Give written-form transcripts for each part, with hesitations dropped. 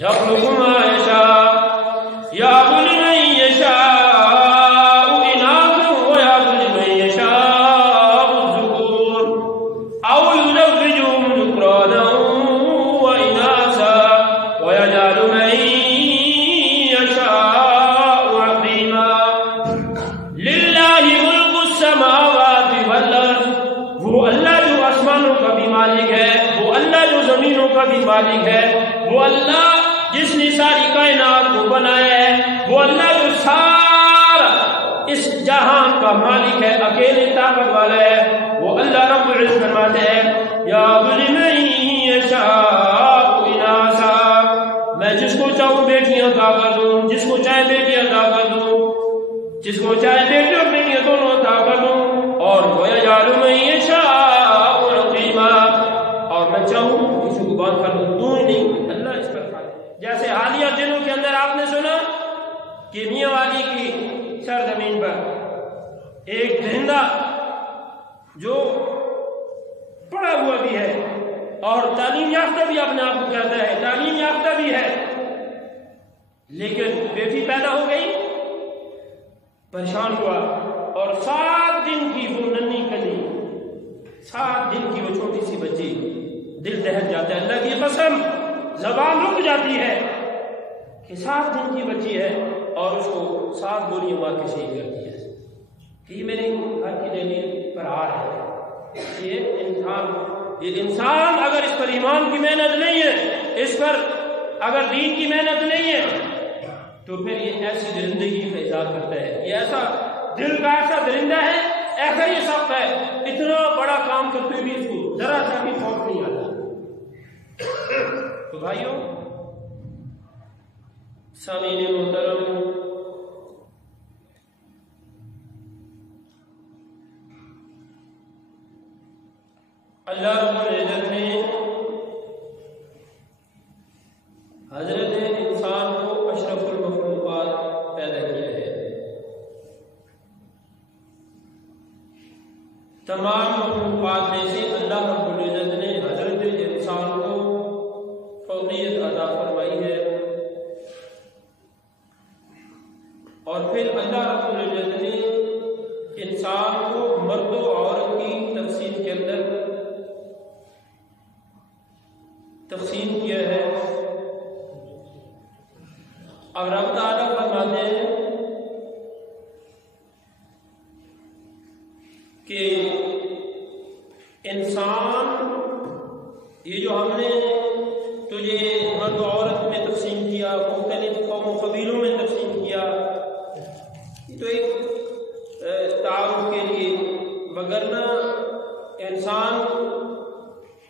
يخلق ما يشاء يهب لمن يشاء إناثا ويهب لمن يشاء الذكور أو يزوجهم ذكرانا وإناثا ويجعل من يشاء عقيما لله ملك السماوات والأرض. وہ اللہ جو آسمانوں کا بھی مالک ہے، وہ اللہ جو زمینوں کا بھی مالک ہے، وہ اللہ جس نے ساری کائنات کو بنایا ہے، وہ اللہ جو سارا اس جہان کا مالک ہے، اکیلے طاقت والا ہے، وہ اللہ رب العزت فرماتے ہیں یا لمن یشاء اناثا، میں جس کو چاہوں بیٹیاں عطا کر دوں، جس کو چاہے بیٹیاں عطا کر دوں، جس کو چاہے بیٹے اور بیٹیاں دونوں عطا کر دوں، اور وَيَجْعَلُ مَن يَشَاءُ عَقِيمًا، اور میں چاہوں کسی کو بات کر دوں، تو ہی نہیں اللہ اس پر قادر. جیسے حالیہ دنوں کے اندر آپ نے سنا کہ میاں والی کی سرزمین پر ایک درندہ جو پڑھا ہوا بھی ہے اور تعلیم یافتہ بھی اپنے آپ کو کہتا ہے، تعلیم یافتہ بھی ہے، لیکن بیٹی پیدا ہو گئی، پریشان ہوا، اور 7 دن کی وہ ننھی کلی، 7 دن کی وہ چھوٹی سی بچی، دل دہل جاتا ہے، اللہ کی قسم زبان رک جاتی ہے کہ 7 دن کی بچی ہے اور اس کو 7 گولیاں مار کے شہید کر دیا ہے کہ یہ میرے گھر کی دلیل پر آ رہا ہے. یہ انسان اگر اس پر ایمان کی محنت نہیں ہے، اس پر اگر دین کی محنت نہیں ہے، تو پھر یہ ایسی درندگی کا اظہار کرتا ہے. یہ ایسا دل کا ایسا درندہ ہے، ایسا یہ سخت ہے، اتنا بڑا کام کرتے بھی اس کو ذرا سا بھی خوف نہیں آتا. تو بھائیوں، سامعین محترم، اللہ رب العزت نے حضرت انسان کو اشرف المخلوقات پیدا کیا ہے. تمام مخلوقات میں سے اللہ رب العزت نے حضرت انسان کو فوقیت عطا فرمائی ہے، اور پھر اللہ رب العزت نے انسان کو مرد و عورت کی تقسیم کے اندر تقسیم کیا ہے. اب رب تعالیٰ فرماتے ہیں کہ انسان، یہ جو ہم نے تجھے مرد و عورت میں تقسیم کیا، مختلف قوم و قبیلوں میں تقسیم کیا، تو ایک تعارف کے لیے، وگرنہ انسان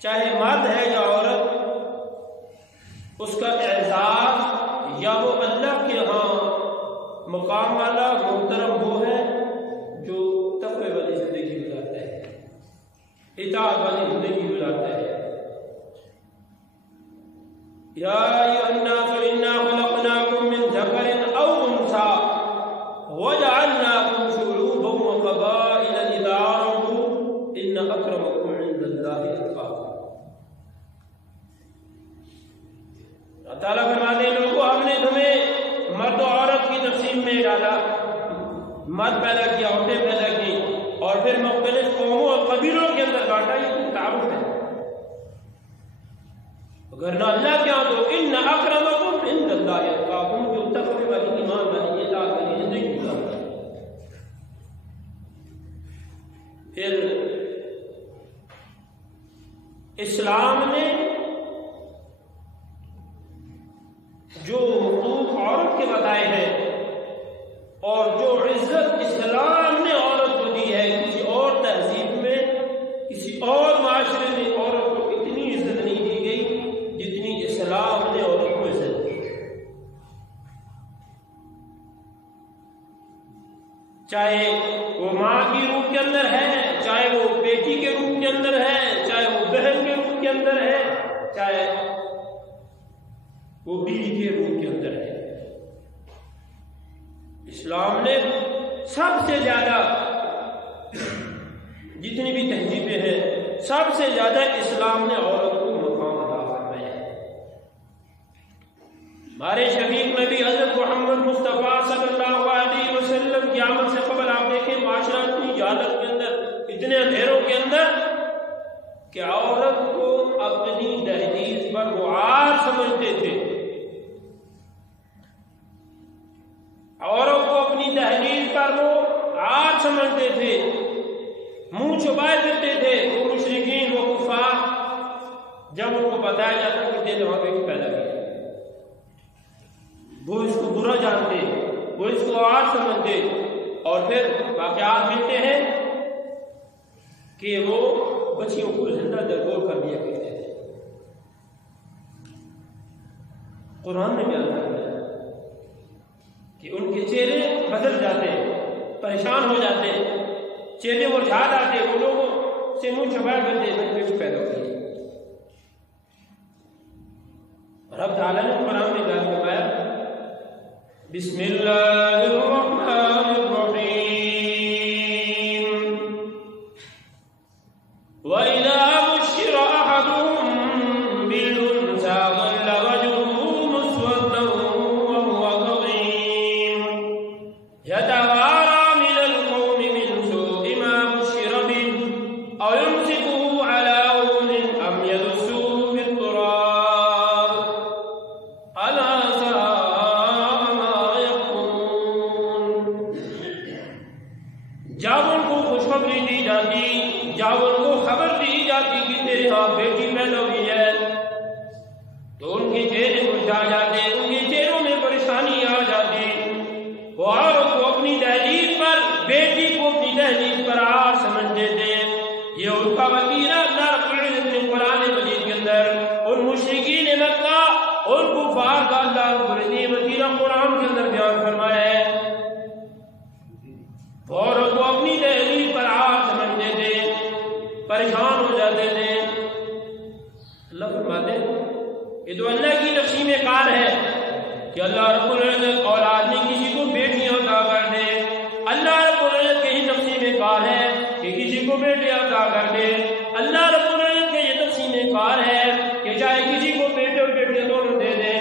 چاہے مرد ہے یا عورت، اس کا اعزاز یا وہ اللہ کے ہاں مقام والا محترم وہ ہے جو تقوی والی زندگی گزارتا ہے، اطاعت والی زندگی گزارتا ہے. یا ایھا الناس انا خلقناکم من ذکر او انثی وجعلناکم شعوبا وقبائل لتعارفوا ان اکرمکم عند اللہ اتقاکم. اللہ تعالیٰ فرماتے ہیں لوگوں، ہم نے تمہیں مرد و عورت کی تقسیم میں ڈالا، مرد پیدا کیا، عورتیں پیدا کی، اور پھر مختلف قوموں اور قبیلوں کے اندر بانٹا. یہ کوئی تعارف ہے؟ اگر نہ اللہ کے ہاں تو ان اکرمکم عند اللہ اتقاکم، جو تقوی والی، ایمان والی، اطاعت والی زندگی گزارتا ہے. پھر اسلام نے جو حقوق عورت کے بتائے ہیں اور جو عزت اسلام نے عورت کو دی ہے، کسی اور تہذیب میں، کسی اور معاشرے میں عورت کو اتنی عزت نہیں دی گئی جتنی اسلام نے عورت کو عزت دی. چاہے وہ ماں کی روح کے اندر ہے، چاہے وہ بیٹی کے روح کے اندر ہے، چاہے وہ بہن کے روح کے اندر ہے، چاہے وہ بیوی کے روح کے اندر ہے. اسلام نے سب سے زیادہ، جتنی بھی تہذیبیں ہیں، سب سے زیادہ اسلام نے عورت کو مقام عطا فرمایا ہے. ہمارے شفیق نبی حضرت محمد مصطفیٰ صلی اللہ علیہ وسلم قیامت سے قبل آپ دیکھیں معاشرہ اتنی جہالت کے اندر، اتنے اندھیروں کے اندر کہ عورت کو اپنی دہلیز پر وہ عار سمجھتے تھے، عورت کو اپنی دہلیز پر وہ عار سمجھتے تھے، منہ چھپائے کرتے تھے وہ مشرکین، وہ کفار۔ جب ان کو بتایا جاتا کہ تیرے وہاں بیٹی پیدا کی، وہ اس کو برا جانتے، وہ اس کو عار سمجھتے، اور پھر واقعات ملتے ہیں کہ وہ بچیوں کو زندہ درگور کر دیا کرتے تھے۔ قرآن نے بیان کیا کہ ان کے چہرے بدل جاتے، پریشان ہو جاتے، چہرے مرجھا جاتے، وہ لوگوں سے منہ چھپائے کرتے، بیٹی پیدا ہوئی۔ رب تعالیٰ نے قرآن میں بیان فرمایا بسم اللہ الرحمن الرحیم وَإِذَا بُشِّرَ أَحَدُهُم بِالْأُنثَىٰ ظَلَّ وَجْهُهُ مُسْوَدًّا وَهُوَ كَظِيمٌ يَتَوَارَىٰ مِنَ الْقَوْمِ مِن سُوءِ مَا بُشِّرَ بِهِ أَوْ يُمْسِكُهُ عَلَىٰ هُونٍ أَمْ يَدُسُّهُ فِي التُّرَابِ أَلَا سَاءَ مَا يَحْكُمُونَ۔ جب ان کو خوشخبری دی جاتی، جب ان کو خبر دی جاتی کہ تیرے ہاں بیٹی پیدا ہوئی ہے، تو ان کے چہرے مرجھا جاتے، ان کے چہروں میں پریشانی آ جاتی، وہ عورت کو اپنی دہلیز پر، بیٹی کو اپنی دہلیز پر عار سمجھتے تھے۔ یہ ان کا وطیرہ اللہ رب العزت نے قرآن مجید کے اندر ان مشرکین مکہ، ان کفار کا اللہ رب العزت نے وطیرہ قرآن کے اندر بیان فرمایا ہے۔ عورت کو اپنی دہلیز پر عار سمجھتے تھے، پریشان ہو جاتے تھے۔ اللہ فرماتے یہ تو اللہ کی تقسیم کار ہے کہ اللہ رب العزت اولاد میں کسی کو بیٹیاں عطا کر دے، اللہ رب العزت کی تقسیم کار ہے کہ کسی کو بیٹے عطا کر دے، اللہ رب العزت کی یہ تقسیم کار ہے کہ چاہے کسی کو بیٹے اور بیٹیاں دونوں دے دے،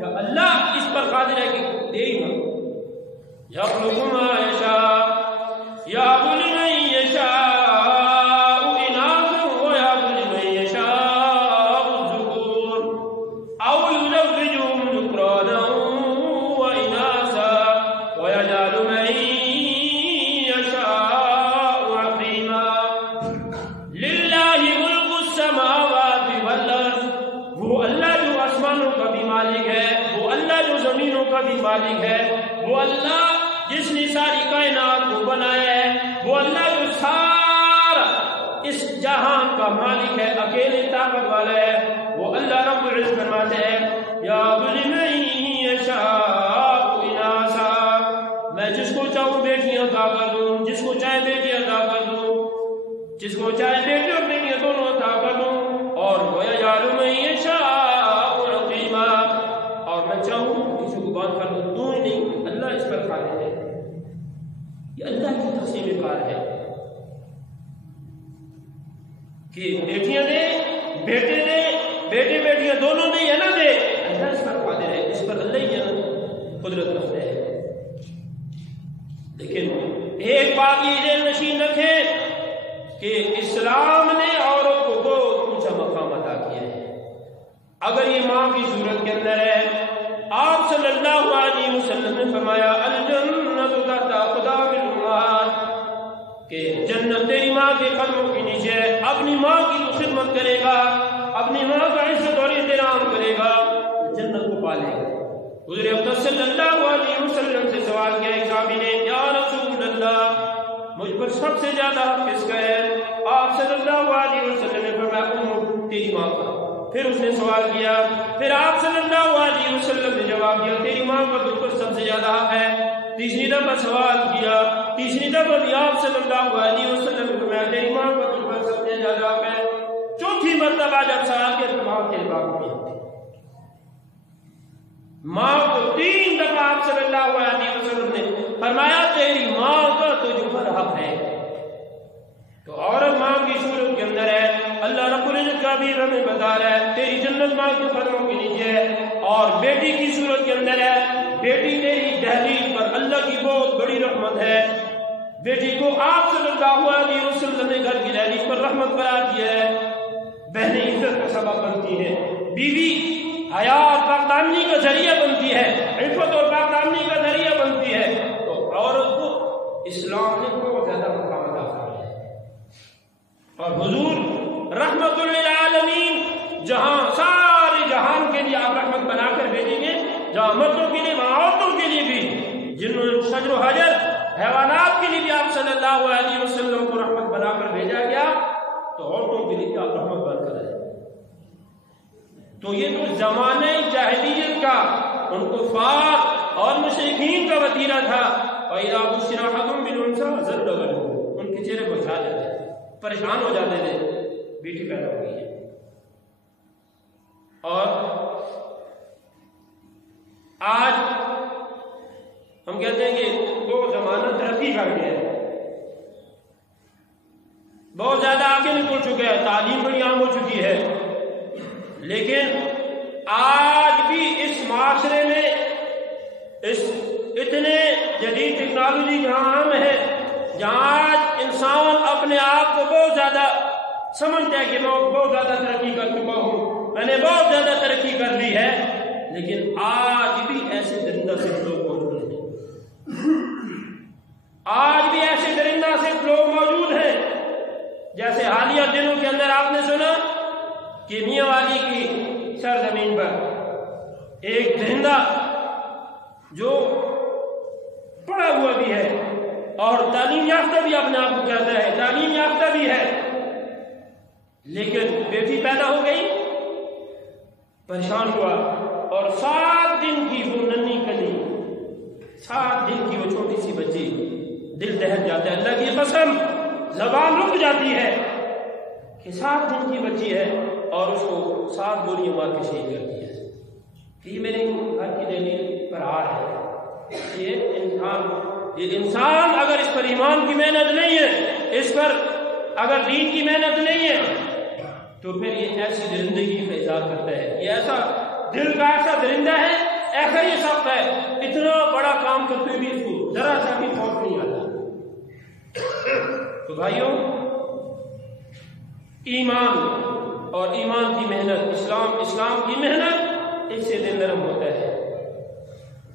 یا اللہ اس پر قادر ہے کہ دے ہی نہ۔ یخلق ما یشاء یہب لمن یشاء اناثا ویہب لمن یشاء الذکور او یزوجہم ذکرانا واناثا ویجعل من یشاء عقیما للہ ملک السماوات والارض۔ وہ اللہ جو آسمانوں کا بھی مالک ہے، وہ اللہ جو زمینوں کا بھی مالک ہے، وہ اللہ جس نے ساری کائنات کو بنایا ہے، وہ اللہ جو سارا اس جہان کا مالک ہے، اکیلے طاقت والا ہے، وہ اللہ رب العزت فرماتے ہیں یا لمن یشاء اناثا، میں جس کو چاہوں بیٹیاں عطا کر دوں، جس کو چاہے بیٹیاں عطا کر دوں، جس کو چاہے بیٹے اور بیٹیاں دونوں عطا کر دوں، اور وَيَجْعَلُ مَن يَشَاءُ عَقِيمًا، اور میں چاہوں کسی کو بات کر دوں، تو ہی نہیں، اللہ اس پر قادر ہے۔ یہ اللہ کی تقسیم کار ہے کہ بیٹیاں دے، بیٹے دے، بیٹے بیٹیاں دونوں دے یا نہ دے، اللہ اس پر قادر ہے، اس پر اللہ ہی قدرت رکھتا ہے۔ لیکن ایک بات یہ ذہن نشین رکھیں کہ اسلام نے عورت کو بہت اونچا مقام عطا کیا ہے۔ اگر یہ ماں کی صورت کے اندر ہے، آپ صلی اللہ علیہ وسلم نے فرمایا الجنت تحت اقدام الامہات، کہ جنت تیری ماں کے قدموں کے نیچے ہے۔ اپنی ماں کی تو خدمت کرے گا، اپنی ماں کا عزت اور احترام کرے گا، جنت کو پالے گا۔ حضور اقدس صلی اللہ علیہ وسلم سے سوال کیا ایک صحابی نے، یا رسول اللہ مجھ پر سب سے زیادہ حق کس کا ہے؟ آپ صلی اللہ علیہ وسلم نے فرمایا تیری ماں کا۔ پھر اس نے سوال کیا، پھر آپ صلی اللہ علیہ وسلم نے جواب دیا تیری ماں کا تجھ پر سب سے زیادہ حق ہے۔ تیسری دفعہ سوال کیا، تیسری دفعہ بھی آپ صلی اللہ علیہ وسلم نے فرمایا تیری ماں کا تجھ پر سب سے زیادہ حق ہے۔ چوتھی مرتبہ جب سوال کیا تو ماں کے جواب دیا، ماں کو تین دفعہ آپ صلی اللہ علیہ وسلم نے فرمایا تیری ماں کا تجھ پر حق ہے۔ تو عورت ماں کی صورت کے اندر ہے، اللہ رب العزت کا بھی ہمیں بتا رہا ہے تیری جنت ماں کے قدموں کے نیچے ہے، اور بیٹی کی صورت کے اندر ہے. بیٹی تیری دہلیز پر اللہ کی بہت بڑی رحمت ہے. بیٹی کو آپ صلی اللہ علیہ وسلم نے گھر کی دہلیز پر رحمت قرار دیا ہے. بہنیں عزت کا سبب بنتی ہیں. بیوی حیات پاکدامنی کا ذریعہ بنتی ہے, عفت اور پاکدامنی کا ذریعہ بنتی ہے. تو عورت کو اسلام نے بہت زیادہ مقام عطا فرمایا ہے. اور حضور رحمت للعالمین, جہاں سارے جہان کے لیے آپ رحمت بنا کر بھیجیں گے, جہاں مردوں کے لیے وہاں عورتوں کے لیے بھی, جن شجر و حجر حیوانات کے لیے بھی آپ صلی اللہ علیہ وسلم کو رحمت بنا کر بھیجا گیا, تو عورتوں کے لیے بھی آپ رحمت بن کر آئے. تو یہ تو زمانہ جاہلیت کا ان کفار اور مشرکین کا وتیرہ تھا. وَإِذَا بُشِّرَ أَحَدُهُم بِالْأُنثَىٰ ظَلَّ وَجْهُهُ, ان کے چہرے مرجھا جاتے تھے, پریشان ہو جاتے تھے, بیٹی پیدا ہو گئی ہے. اور آج ہم کہتے ہیں کہ وہ زمانہ ترقی کر گیا ہے, بہت زیادہ آگے نکل چکا ہے, تعلیم بڑی عام ہو چکی ہے. لیکن آج بھی اس معاشرے میں اس اتنے جدید ٹیکنالوجی جہاں عام ہے, جہاں آج انسان اپنے آپ کو بہت زیادہ سمجھتا ہے کہ میں بہت زیادہ ترقی کر چکا ہوں, میں نے بہت زیادہ ترقی کر لی ہے, لیکن آج بھی ایسے درندہ صرف لوگ موجود ہیں. آج بھی ایسے درندہ صرف لوگ موجود ہیں. جیسے حالیہ دنوں کے اندر آپ نے سنا کہ میاں والی کی سرزمین پر ایک درندہ جو پڑھا ہوا بھی ہے اور تعلیم یافتہ بھی اپنے آپ کو کہتا ہے, تعلیم یافتہ بھی ہے, لیکن بیٹی پیدا ہو گئی, پریشان ہوا, اور 7 دن کی وہ ننھی کلی, 7 دن کی وہ چھوٹی سی بچی, دل دہل جاتا ہے. اللہ کی قسم زبان رک جاتی ہے کہ 7 دن کی بچی ہے اور اس کو 7 گولیاں مار کے شہید کر دیا ہے کہ یہ میرے گھر کی دہلیز پر آ رہا ہے. یہ انسان اگر اس پر ایمان کی محنت نہیں ہے, اس پر اگر دین کی محنت نہیں ہے, تو پھر یہ ایسی درندگی کا اظہار کرتا ہے. یہ ایسا دل کا ایسا درندہ ہے, ایسا یہ سخت ہے, اتنا بڑا کام کرتے بھی اس کو ذرا سا بھی خوف نہیں آتا. تو بھائیوں, ایمان اور ایمان کی محنت, اسلام کی محنت, اس سے دل نرم ہوتا ہے.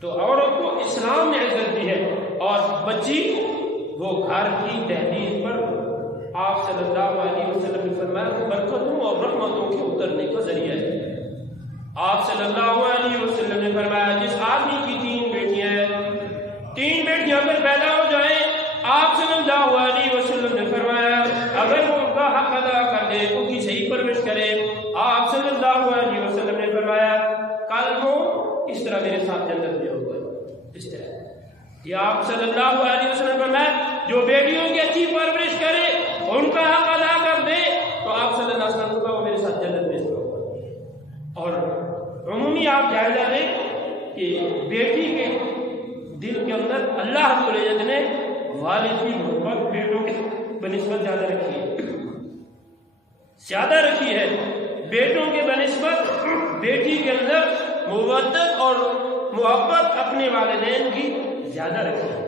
تو عورت کو اسلام نے عزت دی ہے, اور بچی وہ گھر کی دہلیز پر آپ صلی اللہ علیہ وسلم نے فرمایا برکتوں اور رحمتوں کے اترنے کا ذریعہ ہے. آپ صلی اللہ علیہ وسلم نے فرمایا جس آدمی کی 3 بیٹیاں ہیں, 3 بیٹیاں پر پیدا ہو جائیں, آپ صلی اللہ علیہ وسلم نے فرمایا اگر وہ ان کا حق ادا کر دے, ان کی صحیح پرورش کرے, آپ صلی اللہ علیہ وسلم نے فرمایا کل وہ اس طرح میرے ساتھ جنت میں ہوگا. اس طرح یہ آپ صلی اللہ علیہ وسلم نے فرمایا جو بیٹیوں کی اچھی پرورش کرے, ان کا حق ادا کر دے, تو آپ صلی اللہ علیہ وسلم کا وہ میرے ساتھ جنت میں ہوگا. اور عمومی آپ جائزہ لیں کہ بیٹی کے دل کے اندر اللہ رب العزت نے والد کی محبت بیٹوں کے بنسبت زیادہ رکھی ہے. بیٹوں کے بنسبت بیٹی کے اندر مودت اور محبت اپنے والدین کی زیادہ رکھی ہے.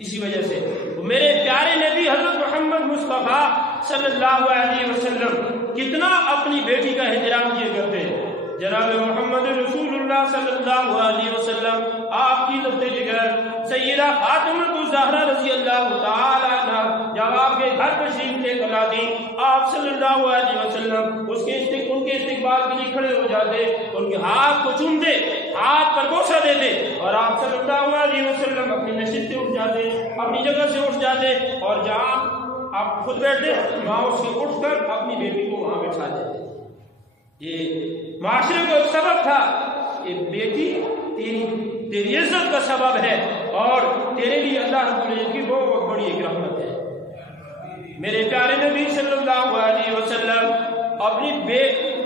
اسی وجہ سے میرے پیارے نبی حضرت محمد مصطفیٰ صلی اللہ علیہ وسلم کتنا اپنی بیٹی کا احترام کیا کرتے ہیں. جناب محمد رسول اللہ صلی اللہ علیہ وسلم آپ کی لفظ جگر سیدہ فاطمہ الزہرا رضی اللہ تعالی عنہ جب آپ کے گھر تشریف لے کر آتی, آپ صلی اللہ علیہ وسلم ان کے استقبال کے لیے کھڑے ہو جاتے, ان کے ہاتھ کو چومتے, ہاتھ پر بوسہ دیتے, اور آپ صلی اللہ علیہ وسلم اپنی نشست سے اٹھ جاتے, اپنی جگہ سے اٹھ جاتے, اور جہاں آپ خود بیٹھتے وہاں اس سے اٹھ کر اپنی بیٹی کو وہاں بٹھا دیتے. یہ معاشرے کو ایک سبب تھا کہ بیٹی تیری عزت کا سبب ہے, اور تیرے لیے اللہ رب العزت کی بہت بڑی ایک رحمت ہے. میرے پیارے نبی صلی اللہ علیہ وسلم اپنی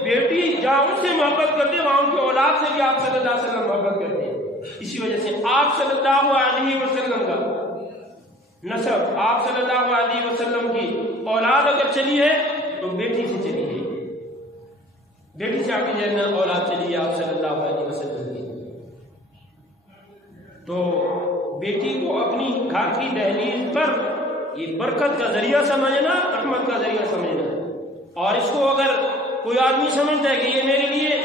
بیٹی جہاں ان سے محبت کرتے وہاں ان کی اولاد سے بھی آپ صلی اللہ علیہ وسلم محبت کرتے ہیں. اسی وجہ سے آپ صلی اللہ علیہ وسلم کا نسب, آپ صلی اللہ علیہ وسلم کی اولاد اگر چلی ہے تو بیٹی سے چلی ہے, بیٹی سے آگے جانا اولاد چلی ہے آپ صلی اللہ علیہ وسلم کی. تو بیٹی کو اپنی گھر کی دہلیز پر یہ برکت کا ذریعہ سمجھنا، رحمت کا ذریعہ سمجھنا، اور اس کو اگر کوئی آدمی سمجھتا ہے کہ یہ میرے لیے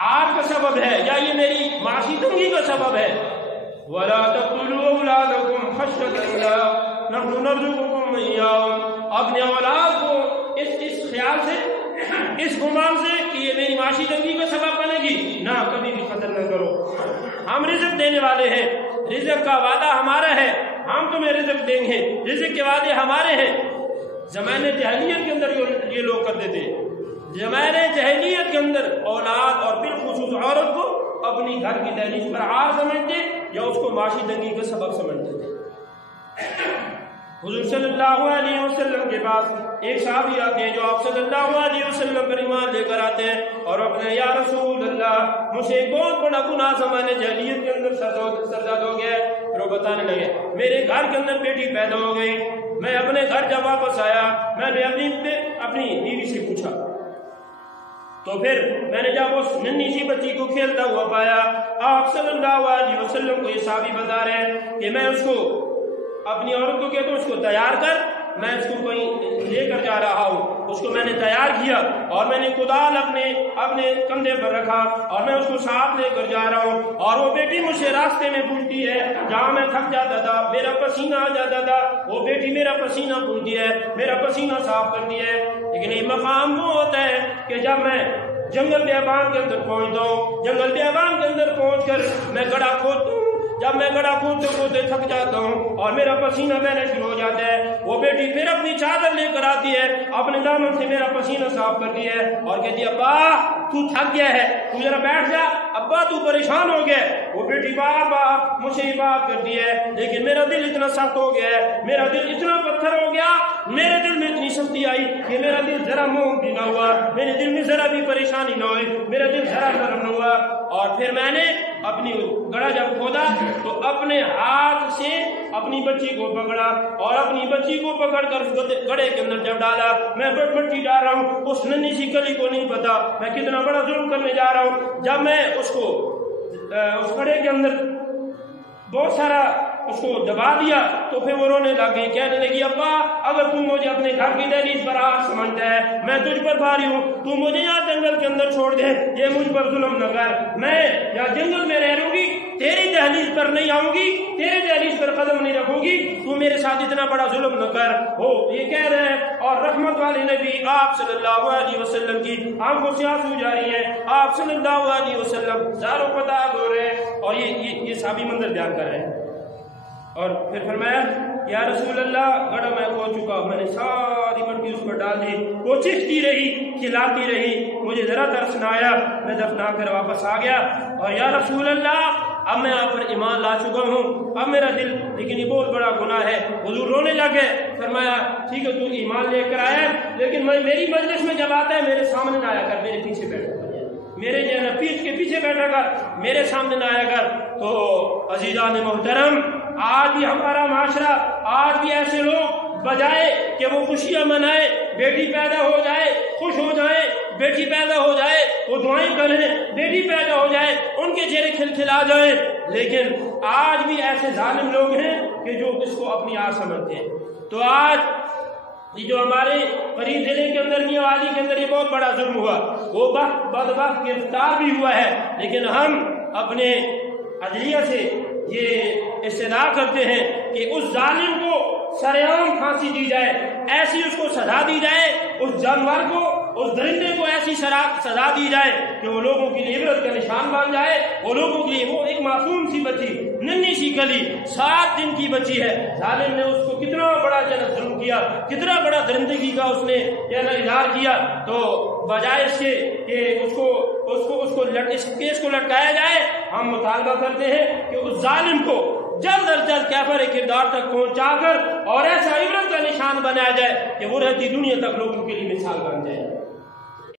عار کا سبب ہے یا یہ میری معاشی تنگی کا سبب ہے، وَلَا تَقْتُلُوا أَوْلَادَكُمْ خَشْيَةَ إِمْلَاقٍ نَحْنُ نَرْزُقُكُمْ وَإِيَّاهُمْ، اپنے اولاد کو اس خیال سے، اس گمان سے کہ یہ میری معاشی تنگی کا سبب بنے گی، نہ کبھی بھی قتل نہ کرو۔ ہم رزق دینے والے ہیں، رزق کا وعدہ ہمارا ہے، ہم تمہیں رزق دیں گے، رزق کے وعدے ہمارے ہیں۔ زمانے جاہلیت کے اندر یہ لوگ کرتے تھے، زمانے جاہلیت کے اندر اولاد اور بالخصوص عورت کو اپنی گھر کی دہلیز پر عار سمجھتے یا اس کو معاشی تنگی کا سبب سمجھتے تھے۔ حضور صلی اللہ علیہ وسلم کے پاس ایک صحابی آتے ہیں جو آپ صلی اللہ علیہ وسلم پر ایمان لے کر آتے ہیں اور اپنے یا رسول اللہ مجھے ایک بہت بڑا گناہ زمانے جاہلیت کے اندر سرزد ہو گیا ہے۔ پھر وہ بتانے لگے میرے گھر کے اندر بیٹی پیدا ہو گئی، میں اپنے گھر جب واپس آیا میں نے اپنی بیوی سے پوچھا، تو پھر میں نے جب اس ننھی سی بچی کو کھیلتا ہوا پایا، آپ صلی اللہ علیہ وسلم کو یہ صحابی بتا رہے ہیں کہ میں اس کو اپنی عورت کو کہتا ہوں اس کو تیار کر، میں اس کو کہیں لے کر جا رہا ہوں، اس کو میں نے تیار کیا اور میں نے کدال اپنے کندھے پر رکھا اور میں اس کو ساتھ لے کر جا رہا ہوں، اور وہ بیٹی مجھ سے راستے میں پوچھتی ہے، جہاں میں تھک جاتا تھا میرا پسینہ آ جاتا تھا، وہ بیٹی میرا پسینہ پوچھتی ہے، میرا پسینہ صاف کرتی ہے۔ لیکن یہ مقام وہ ہوتا ہے کہ جب میں جنگل بیابان کے اندر پہنچتا ہوں، جنگل بیابان کے اندر پہنچ کر میں گڑھا کھودتا ہوں، جب میں گڑھا کھودتے کھودتے تھک جاتا ہوں اور میرا پسینہ بہنا شروع ہو جاتا ہے، وہ بیٹی پھر اپنی چادر لے کر آتی ہے، اپنے دامن سے میرا پسینہ صاف کرتی ہے اور کہتی ہے ابا تو تھک گیا ہے، تو ذرا بیٹھ جا، ابا تو پریشان ہو گیا۔ وہ بیٹی بار بار مجھے یہ بات کرتی ہے، لیکن میرا دل اتنا سخت ہو گیا ہے، میرا دل اتنا پتھر ہو گیا، میرے دل میں اتنی سختی آئی کہ میرا دل ذرا موم بھی نہ ہوا، میرے دل میں ذرا بھی پریشانی نہ ہوئی، میرا دل ذرا نرم نہ ہوا۔ اور پھر میں نے اپنی گڑھا جب کھودا تو اپنے ہاتھ سے اپنی بچی کو پکڑا اور اپنی بچی کو پکڑ کر گڑھے کے اندر جب ڈالا، میں مٹی ڈال رہا ہوں، اس ننھی سی کلی کو نہیں پتا میں کتنا بڑا ظلم کرنے جا رہا ہوں۔ جب میں اس گڑھے کے اندر بہت سارا اس کو دبا دیا تو پھر وہ رونے لگ گئی، کہنے لگی ابا اگر تم مجھے اپنے گھر کی دہلیز پر آگ سمجھتا ہے، میں تجھ پر بھاری ہوں، تو مجھے یہاں جنگل کے اندر چھوڑ دے، یہ مجھ پر ظلم نہ کر، میں یا جنگل میں رہ لوں گی، تیری دہلیز پر نہیں آؤں گی، تیرے دہلیز پر قدم نہیں رکھوں گی، تو میرے ساتھ اتنا بڑا ظلم نہ کر۔ وہ یہ کہہ رہے ہیں اور رحمت والے نبی آپ صلی اللہ علیہ وسلم کی آنکھوں سے آنسو جاری ہیں، آپ صلی اللہ علیہ وسلم زاروں پتہ ہو رہے ہیں اور یہ صحابی منظر بیان کر رہے ہیں۔ اور پھر فرمایا یا رسول اللہ گڑھا میں کھو چکا، میں نے ساری مٹی اس پر ڈال دی، وہ چیختی رہی چلاتی رہی، مجھے ذرا ترس نہ آیا، میں دفنا کر واپس آ گیا، اور یا رسول اللہ اب میں آپ پر ایمان لا چکا ہوں، اب میرا دل، لیکن یہ بہت بڑا گناہ ہے۔ حضور رونے لگے، فرمایا ٹھیک ہے تو ایمان لے کر آیا، لیکن میری مجلس میں جب آتا ہے میرے سامنے نہ آیا کر، میرے پیچھے بیٹھا کر، میرے جو ہے نا پیٹھ کے پیچھے بیٹھا کر، میرے سامنے نہ آیا کر۔ تو عزیزان محترم آج بھی ہمارا معاشرہ، آج بھی ایسے لوگ بجائے کہ وہ خوشیاں منائے، بیٹی پیدا ہو جائے خوش ہو جائے، بیٹی پیدا ہو جائے وہ دعائیں کریں، بیٹی پیدا ہو جائے ان کے چہرے کھلکھلا جائیں، لیکن آج بھی ایسے ظالم لوگ ہیں کہ جو اس کو اپنی آر سمجھتے ہیں۔ تو آج یہ جو ہمارے قریب ضلع کے اندر میاں کے اندر یہ بہت بڑا ظلم ہوا، وہ بدبخت گرفتار بھی ہوا ہے، لیکن ہم اپنے عدلیہ سے یہ استدعا کرتے ہیں کہ اس ظالم کو سرعام پھانسی دی جائے، ایسی اس کو سزا دی جائے، اس جانور کو، اس درندے کو ایسی سزا دی جائے کہ وہ لوگوں کے لیے عبرت کا نشان بن جائے، وہ لوگوں کے لیے، وہ ایک معصوم سی بچی، ننھی سی کلی، 7 دن کی بچی ہے، ظالم نے اس کو کتنا بڑا ظلم کیا، کتنا بڑا درندگی کا اس نے اظہار کیا، تو بجائے اس کے کہ اس کیس کو لٹکایا جائے، ہم مطالبہ کرتے ہیں کہ اس ظالم کو جلد از جلد کیفر کردار تک پہنچا کر اور ایسا عبرت کا نشان بنایا جائے کہ وہ رہتی دنیا تک لوگوں کے لیے مثال بن جائے۔